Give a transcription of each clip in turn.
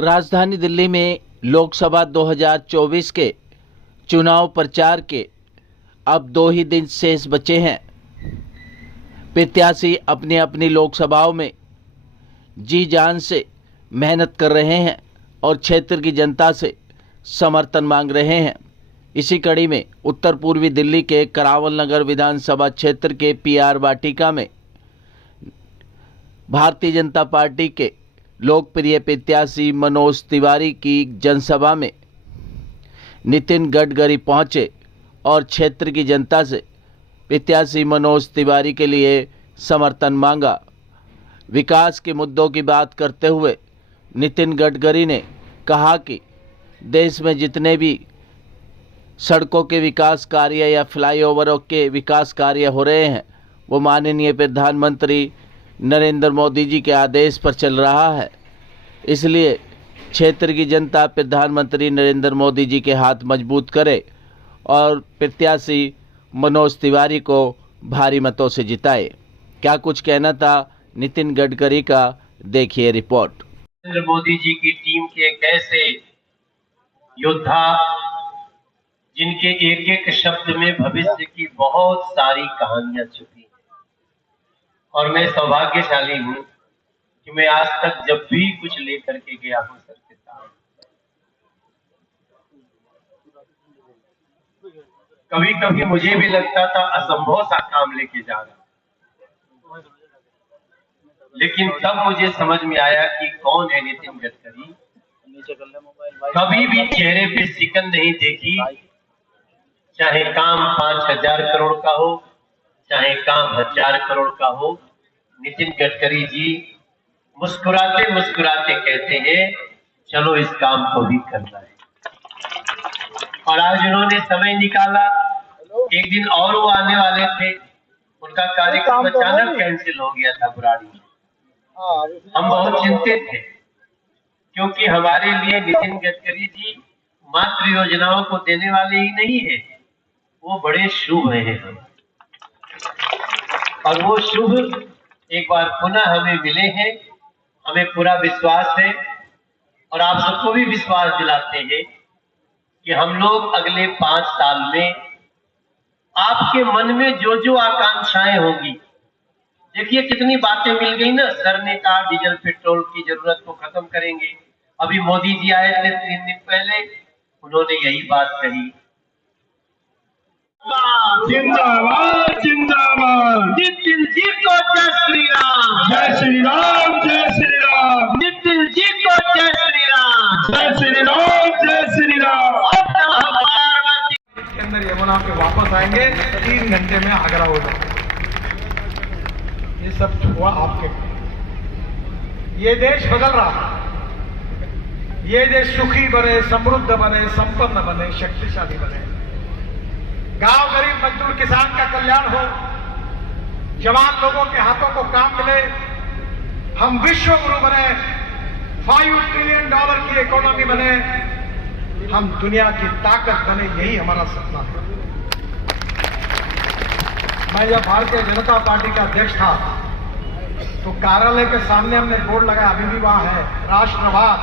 राजधानी दिल्ली में लोकसभा 2024 के चुनाव प्रचार के अब 2 ही दिन शेष बचे हैं। प्रत्याशी अपनी अपनी लोकसभाओं में जी जान से मेहनत कर रहे हैं और क्षेत्र की जनता से समर्थन मांग रहे हैं। इसी कड़ी में उत्तर पूर्वी दिल्ली के करावल नगर विधानसभा क्षेत्र के PR वाटिका में भारतीय जनता पार्टी के लोकप्रिय प्रत्याशी मनोज तिवारी की जनसभा में नितिन गडकरी पहुंचे और क्षेत्र की जनता से प्रत्याशी मनोज तिवारी के लिए समर्थन मांगा। विकास के मुद्दों की बात करते हुए नितिन गडकरी ने कहा कि देश में जितने भी सड़कों के विकास कार्य या फ्लाईओवरों के विकास कार्य हो रहे हैं वो माननीय प्रधानमंत्री नरेंद्र मोदी जी के आदेश पर चल रहा है। इसलिए क्षेत्र की जनता प्रधानमंत्री नरेंद्र मोदी जी के हाथ मजबूत करे और प्रत्याशी मनोज तिवारी को भारी मतों से जिताए। क्या कुछ कहना था नितिन गडकरी का, देखिए रिपोर्ट। नरेंद्र मोदी जी की टीम के एक ऐसे योद्धा जिनके एक एक शब्द में भविष्य की बहुत सारी कहानियां छुपी हैं, और मैं सौभाग्यशाली हूं कि मैं आज तक जब भी कुछ लेकर के गया हूं सर के साथ, कभी कभी मुझे भी लगता था असंभव सा काम लेके जा रहा, लेकिन तब मुझे समझ में आया कि कौन है नितिन गडकरी। कभी भी चेहरे पे सिकन नहीं देखी, चाहे काम 5,000 करोड़ का हो, चाहे काम 1,000 करोड़ का हो। नितिन गडकरी जी मुस्कुराते मुस्कुराते कहते हैं चलो इस काम को भी करना है। और आज उन्होंने समय निकाला। एक दिन और वो आने वाले थे, उनका कार्यक्रम अचानक कैंसिल हो गया था बुराड़ी में। हम बहुत चिंतित थे क्योंकि हमारे लिए नितिन गडकरी जी मात्र योजनाओं को देने वाले ही नहीं है, वो बड़े शुभ हैं हम। और वो शुभ एक बार पुनः हमें मिले हैं। हमें पूरा विश्वास है और आप सबको भी विश्वास दिलाते हैं कि हम लोग अगले 5 साल में आपके मन में जो जो आकांक्षाएं होंगी, देखिए कितनी बातें मिल गई ना। सर ने कहा डीजल पेट्रोल की जरूरत को खत्म करेंगे। अभी मोदी जी आए थे 3 दिन पहले, उन्होंने यही बात कही। जिंदाबाद जिंदाबाद। नितिन जी को जय श्री राम। जय श्री राम जय श्री राम। नितिन जी को जय श्री राम। जय श्री राम जय श्री राम। इसके अंदर यमुना के वापस आएंगे, 3 घंटे में आगरा हो जाएगा। ये सब हुआ आपके। ये देश बदल रहा है। ये देश सुखी बने, समृद्ध बने, संपन्न बने, शक्तिशाली बने। गांव गरीब मजदूर किसान का कल्याण हो, जवान लोगों के हाथों को काम मिले, हम विश्व गुरु बने, $5 ट्रिलियन की इकोनॉमी बने, हम दुनिया की ताकत बने, यही हमारा सपना है। मैं जब भारतीय जनता पार्टी का अध्यक्ष था तो कार्यालय के सामने हमने बोर्ड लगाया, अभी भी वहां है, राष्ट्रवाद।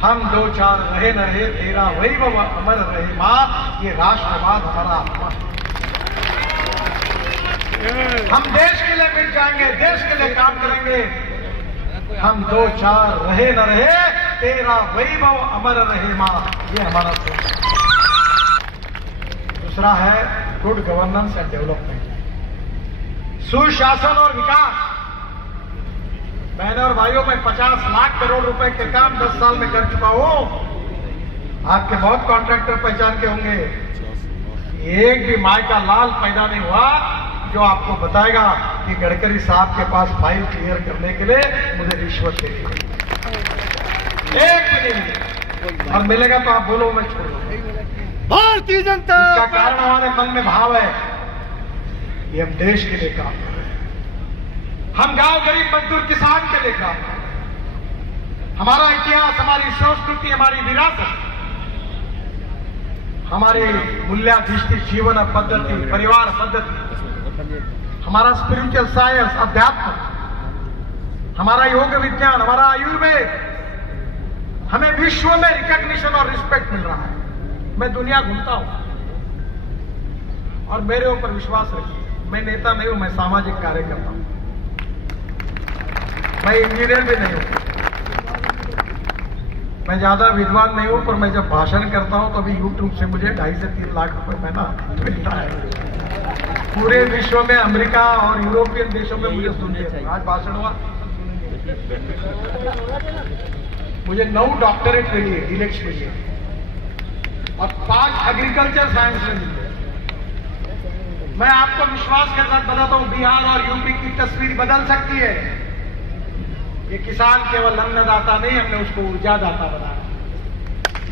हम 2-4 रहे न रहे, तेरा वैभव अमर रहे मां, ये राष्ट्रवाद हमारा आत्मा है। हम देश के लिए मिल जाएंगे, देश के लिए काम करेंगे। हम 2-4 रहे न रहे, तेरा वैभव अमर रहे मां, ये हमारा सोच। दूसरा है गुड गवर्नेंस एंड डेवलपमेंट, सुशासन और विकास। बहनों और भाइयों, मैं 50 लाख करोड़ रुपए के काम 10 साल में कर चुका हूं। आपके बहुत कॉन्ट्रैक्टर पहचान के होंगे। एक भी माय का लाल पैदा नहीं हुआ जो आपको बताएगा कि गडकरी साहब के पास फाइल क्लियर करने के लिए मुझे रिश्वत देनी है। एक भी नहीं मिलेगा, और मिलेगा तो आप बोलो मैं छोड़ दूंगा। भारतीय जनता इसका कारण हमारे मन में भाव है ये हम देश के लिए काम कर रहे हैं। हम गांव गरीब मजदूर किसान के लिए काम कर रहे हैं। हमारा इतिहास, हमारी संस्कृति, हमारी विरासत, हमारी मूल्याधिष्ठित जीवन पद्धति, परिवार पद्धति, हमारा स्पिरिचुअल साइंस, अध्यात्म, हमारा योग विज्ञान, हमारा आयुर्वेद, हमें विश्व में रिकॉग्निशन और रिस्पेक्ट मिल रहा है। मैं दुनिया घूमता हूं और मेरे ऊपर विश्वास रखिए, मैं नेता नहीं हूं, मैं सामाजिक कार्यकर्ता हूं, मैं इंजीनियर भी नहीं हूं, मैं ज्यादा विद्वान नहीं हूं, पर मैं जब भाषण करता हूं तो अभी यूट्यूब से मुझे 2.5 से 3 लाख रुपए महीना मिलता है। पूरे विश्व में अमेरिका और यूरोपियन देशों में मुझे सुनिए, आज भाषण हुआ, मुझे 9 डॉक्टरेट मिली है, डीलेक्स मिली है और 5 एग्रीकल्चर साइंस में मिली है। मैं आपको विश्वास के साथ बताता हूं, बिहार और यूपी की तस्वीर बदल सकती है। ये किसान केवल अन्नदाता नहीं, हमने उसको ऊर्जा दाता बनाया।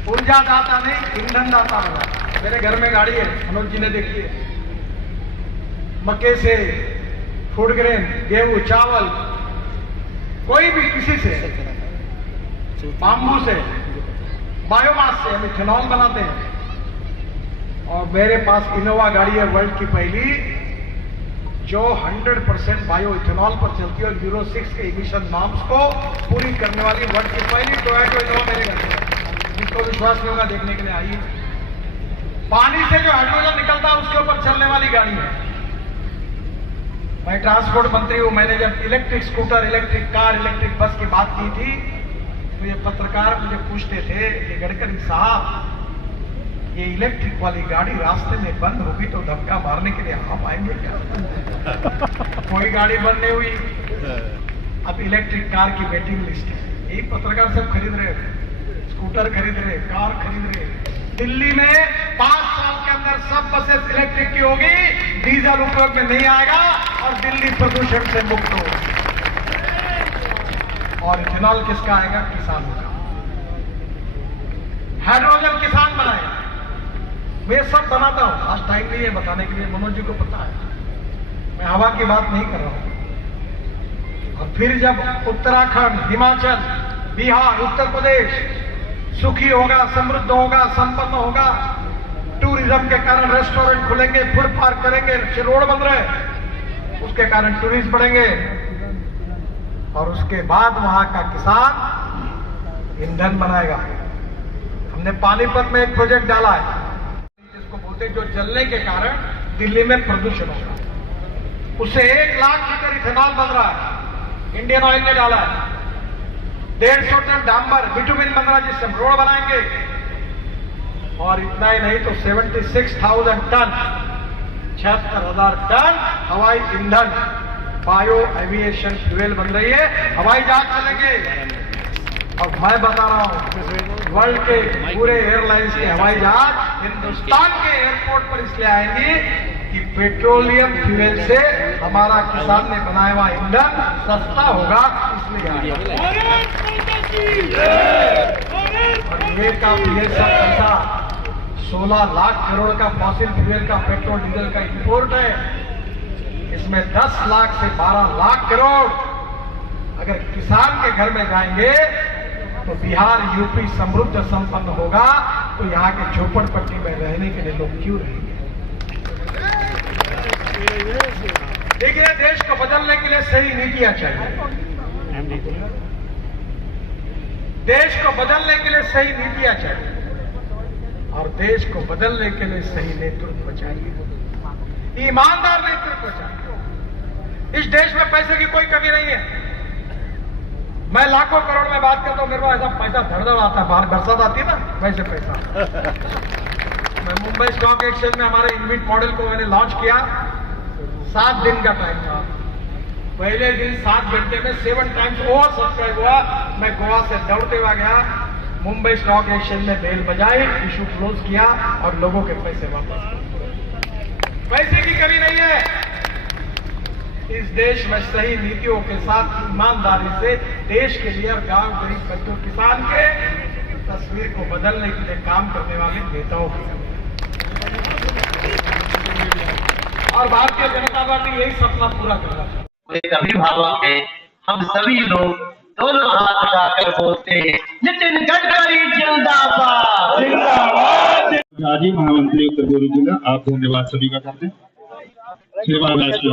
ऊर्जा दाता नहीं, ईंधन दाता बनाया। मेरे घर में गाड़ी है, मनोज जी ने देखी है, मक्के से, फूड ग्रेन, गेहूं, चावल, कोई भी किसी से, बाम्बू से, बायोमास से हम इथेनॉल बनाते हैं। और मेरे पास इनोवा गाड़ी है, वर्ल्ड की पहली, जो 100% बायो इथेनॉल पर चलती है और यूरो 6 के इमिशन नॉर्म्स को पूरी करने वाली वर्ल्ड की पहली टोयोटा इनोवा मेरे घर में। जिसको विश्वास नहीं होगा देखने के लिए आइए। पानी से जो हाइड्रोजन निकलता है उसके ऊपर चलने वाली गाड़ी है। मैं ट्रांसपोर्ट मंत्री हूं, मैंने जब electric scooter, electric car, electric bus की बात की थी तो ये पत्रकार मुझे पूछते थे कि गडकरी साहब, ये इलेक्ट्रिक वाली गाड़ी रास्ते में बंद होगी तो धक्का मारने के लिए आप आएंगे क्या? कोई गाड़ी बंद नहीं हुई। अब इलेक्ट्रिक कार की वेटिंग लिस्ट है। यही पत्रकार सब खरीद रहे, स्कूटर खरीद रहे, कार खरीद रहे। दिल्ली में 5 साल के अंदर सब बसेस इलेक्ट्रिक की होगी, डीजल उपयोग में नहीं आएगा और दिल्ली प्रदूषण से मुक्त होगा। और इथेनॉल किसका आएगा? किसानों का। हाइड्रोजन किसान बनाएगा। मैं सब बनाता हूं, आज टाइम नहीं है बताने के लिए, मनोज जी को पता है। मैं हवा की बात नहीं कर रहा हूं। और फिर जब उत्तराखंड, हिमाचल, बिहार, उत्तर प्रदेश सुखी होगा, समृद्ध होगा, संपन्न होगा, टूरिज्म के कारण रेस्टोरेंट खुलेंगे, फूड पार्क करेंगे, रोड बन रहे, उसके कारण टूरिस्ट बढ़ेंगे और उसके बाद वहां का किसान ईंधन बनाएगा। हमने पानीपत में एक प्रोजेक्ट डाला है, जिसको बोलते जो जलने के कारण दिल्ली में प्रदूषण होगा, उससे 1 लाख लीटर इथेनॉल बन रहा है, इंडियन ऑयल ने डाला है। 150 टन डांबर, बिटुमिन बन रहा है, जिससे हम रोड बनाएंगे। और इतना ही नहीं तो 76,000 टन, 76,000 टन हवाई ईंधन, बायो एविएशन फ्यूल बन रही है, हवाई जहाज चलेंगे। और मैं बता रहा हूं, वर्ल्ड के पूरे एयरलाइंस के हवाई जहाज हिंदुस्तान के एयरपोर्ट पर इसलिए आएंगे कि पेट्रोलियम फ्यूल से हमारा किसान ने बनाया हुआ ईंधन सस्ता होगा, इसलिए ये सब पैसा 16 लाख करोड़ का फॉसिल फ्यूल का, पेट्रोल डीजल का इंपोर्ट है। इसमें 10 लाख से 12 लाख करोड़ अगर किसान के घर में जाएंगे तो बिहार, यूपी समृद्ध संपन्न होगा। तो यहाँ के झोपड़पट्टी में रहने के लिए लोग क्यों रहेंगे? देखिए, देश को बदलने के लिए सही नीतियां चाहिए। देश को बदलने के लिए सही नीतियां चाहिए और देश को बदलने के लिए सही नेतृत्व चाहिए, ईमानदार नेतृत्व चाहिए। इस देश में पैसे की कोई कमी नहीं है। मैं लाखों करोड़ में बात करता हूं, मेरे पास ऐसा पैसा धड़धड़ आता है, बाहर बरसात आती है ना, वैसे पैसा। मैं मुंबई स्टॉक एक्सचेंज में हमारे इनविट मॉडल को मैंने लॉन्च किया, 7 दिन का टाइम था। पहले दिन 7 घंटे में 7 टाइम्स ओवर सब्सक्राइब हुआ। मैं गोवा से दौड़ते हुआ गया, मुंबई स्टॉक एक्सचेंज में बेल बजाई, इशू क्लोज किया और लोगों के पैसे वापस। पैसे की कमी नहीं है। इस देश में सही नीतियों के साथ ईमानदारी से देश के लिए, गांव, गरीब बच्चों, किसान के तस्वीर को बदलने के लिए काम करने वाले नेताओं की। और भारतीय जनता पार्टी यही सपना पूरा कर रहा है। अभिभावक है, हम सभी लोग दोनों हाथ उठाकर बोलते हैं, नितिन गडकरी जिंदाबाद। जिंदाबाद। राजीव महामंत्री उत्तर पूर्व जिला, आप धन्यवाद सभी का करते हैं। सेवा राष्ट्र